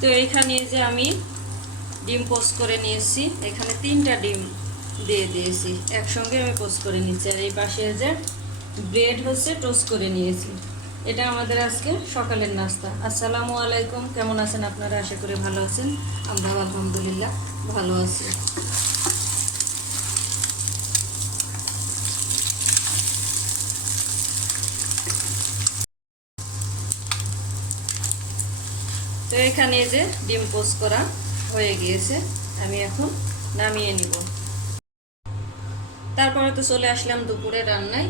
তো এইখানে যে আমি ডিম পোস্ট করে নিয়েছি, এখানে 3টা ডিম দিয়ে দিয়েছি, একসঙ্গে আমি পোস্ট করে নিচ্ছি। আর এই পাশে যে ব্রেড হচ্ছে টোস্ট করে নিয়েছি। এটা আমাদের আজকে সকালের নাস্তা। আসসালামু আলাইকুম, কেমন আছেন আপনারা? আশা করি ভালো আছেন। আমরা আলহামদুলিল্লাহ ভালো আছি। তো এখানে যে ডিম পোস্ট করা হয়ে গিয়েছে, আমি এখন নামিয়ে নিব। তারপরে তো চলে আসলাম দুপুরে রান্নায়।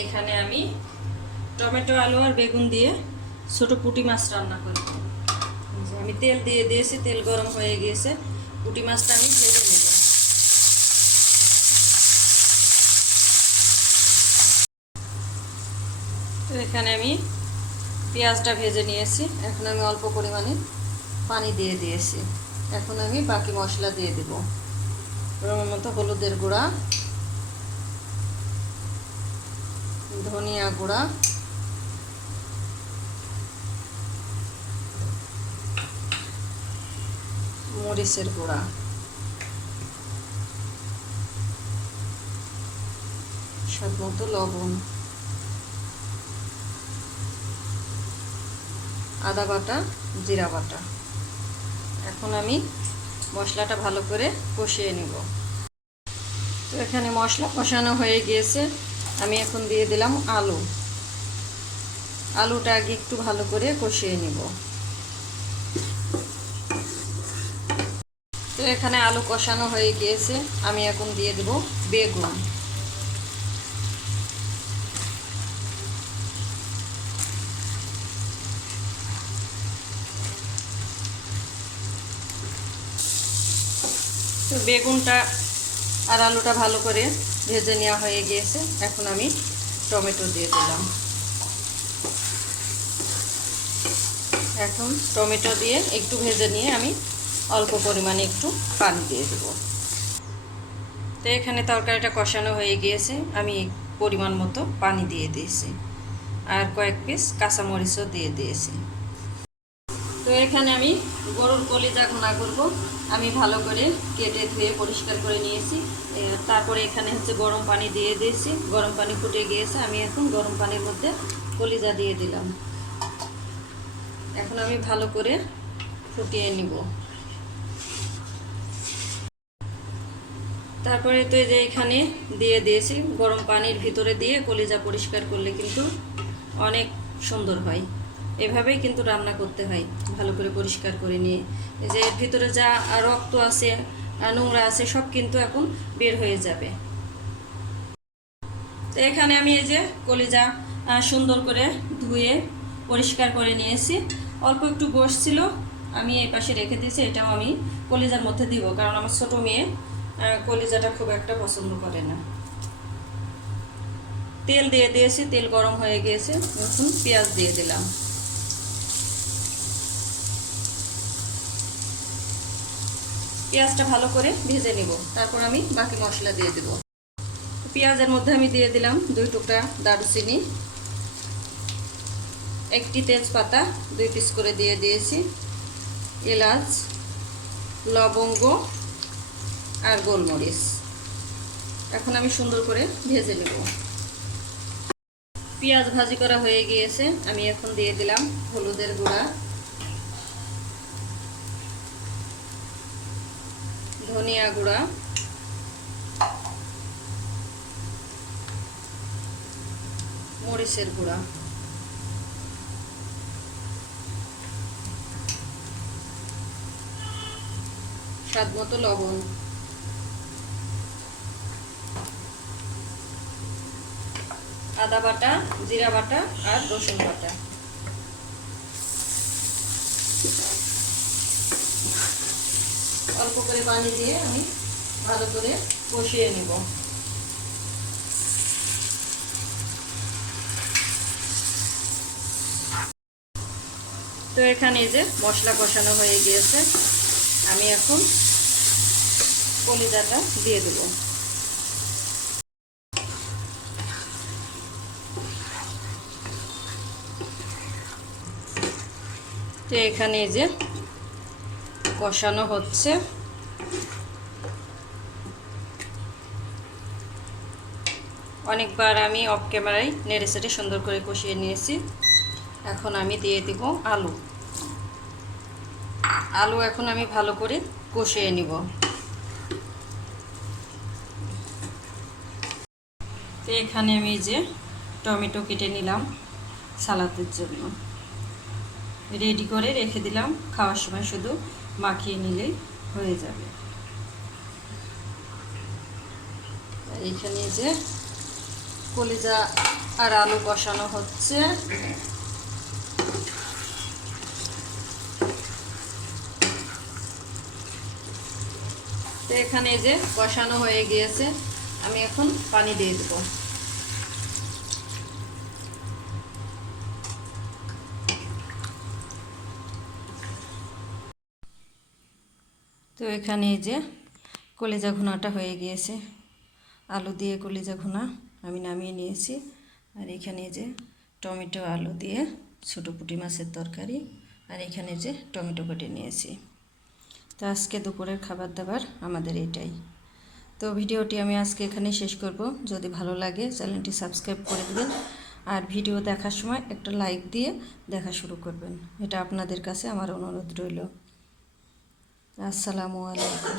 এখানে আমি টমেটো, আলু আর বেগুন দিয়ে ছোট পুঁটি মাছ রান্না করব। আমি তেল দিয়ে দিয়েছি, তেল গরম হয়ে গিয়েছে, পুঁটি মাছটা আমি ভেজে নেব। তো এখানে আমি পেঁয়াজটা ভেজে নিয়েছি, এখন আমি অল্প পরিমাণে পানি দিয়ে দিয়েছি। এখন আমি বাকি মশলা দিয়ে দেব। পরিমাণ মতো হলুদের গুঁড়া, ধনিয়া গুঁড়া, মরিচের গুঁড়া, স্বাদ মতো লবণ, আদা বাটা, জিরা বাটা। এখন আমি মশলাটা ভালো করে কষিয়ে নিব। তো এখানে মশলা কষানো হয়ে গিয়েছে, আমি এখন দিয়ে দিলাম আলু। আলুটা আগে একটু ভালো করে কষিয়ে নিব। তো এখানে আলু কষানো হয়ে গিয়েছে, আমি এখন দিয়ে দেব বেগুন। তো বেগুনটা আর আলুটা ভালো করে ভেজে নেওয়া হয়ে গিয়েছে, এখন আমি টমেটো দিয়ে দিলাম। এখন টমেটো দিয়ে একটু ভেজে নিয়ে আমি অল্প পরিমাণে একটু পানি দিয়ে দেব। তো এখানে তরকারিটা কষানো হয়ে গিয়েছে, আমি পরিমাণ মতো পানি দিয়ে দিয়েছি, আর কয়েক পিস কাঁচামরিচও দিয়ে দিয়েছি। তো এখানে আমি গরুর কলিজা ভুনা করব। আমি ভালো করে কেটে ধুয়ে পরিষ্কার করে নিয়েছি। তারপরে এখানে হচ্ছে গরম পানি দিয়ে দিয়েছি, গরম পানি ফুটে গিয়েছে, আমি এখন গরম পানির মধ্যে কলিজা দিয়ে দিলাম। এখন আমি ভালো করে ফুটিয়ে নিব। তারপরে তো এই যে এখানে দিয়ে দিয়েছি, গরম পানির ভিতরে দিয়ে কলিজা পরিষ্কার করলে কিন্তু অনেক সুন্দর হয়। এভাবেই কিন্তু রান্না করতে হয়, ভালো করে পরিষ্কার করে নিয়ে। এই যে এর ভিতরে যা রক্ত আছে, নোংরা আছে, সব কিন্তু এখন বের হয়ে যাবে। তো এখানে আমি এই যে কলিজা সুন্দর করে ধুয়ে পরিষ্কার করে নিয়েছি। অল্প একটু গোশ ছিল, আমি এই পাশে রেখে দিয়েছি, এটাও আমি কলিজার মধ্যে দিব, কারণ আমার ছোট মেয়ে কলিজাটা খুব একটা পছন্দ করে না। তেল দিয়ে দিয়েছি, তেল গরম হয়ে গিয়েছে, এখন পেঁয়াজ দিয়ে দিলাম। পেঁয়াজটা ভালো করে ভেজে নিব, তারপর আমি বাকি মশলা দিয়ে দেব। পেঁয়াজের মধ্যে আমি দিয়ে দিলাম 2 টুকরা দারুচিনি, একটি তেজপাতা 2 পিস করে দিয়ে দিয়েছি, এলাচ, লবঙ্গ আর গোলমরিচ। এখন আমি সুন্দর করে ভেজে নেব। পেঁয়াজ ভাজি করা হয়ে গিয়েছে, আমি এখন দিয়ে দিলাম হলুদের গুঁড়া, ধনিয়া গুঁড়া, মরিচের গুঁড়া, স্বাদ মতো লবণ, আদা বাটা, জিরা বাটা আর রসুন বাটা। অল্প করে পানি দিয়ে আমি ভালো করে কষিয়ে নিব। তো এখানে যে মশলা কষানো হয়ে গিয়েছে, আমি এখন কলিজাটা দিয়ে দেব। তো এখানে যে কষানো হচ্ছে। অনেকবার আমি অফ ক্যামেরায় নেড়ে চেড়ে সুন্দর করে কষিয়ে নিয়েছি। এখন আমি দিয়ে দিব আলু। আলু এখন আমি ভালো করে কষিয়ে নিব। তো এখানে আমি যে টমেটো কেটে নিলাম সালাদের জন্য, রেডি করে রেখে দিলাম। খাওয়ার সময় শুধু মাখিয়ে নিলেই হয়ে যাবে। এইখানে যে কলিজা আর আলু কষানো হচ্ছে। তো এখানে যে কষানো হয়ে গিয়েছে, আমি এখন পানি দিয়ে দেব। তো এখানে যে কলিজা ভুনাটা হয়ে গিয়েছে, আলু দিয়ে কলিজা ভুনা আমি নামিয়ে নিয়েছি। আর এখানে যে টমেটো আলু দিয়ে ছোটো পুঁটি মাছের তরকারি, আর এখানে যে টমেটো কেটে নিয়েছি। তো আজকে দুপুরের খাবার দাবার আমাদের এটাই। তো ভিডিওটি আমি আজকে এখানে শেষ করব। যদি ভালো লাগে চ্যানেলটি সাবস্ক্রাইব করে দেবেন, আর ভিডিও দেখার সময় একটা লাইক দিয়ে দেখা শুরু করবেন। এটা আপনাদের কাছে আমার অনুরোধ রইল। আসসালামু আলাইকুম।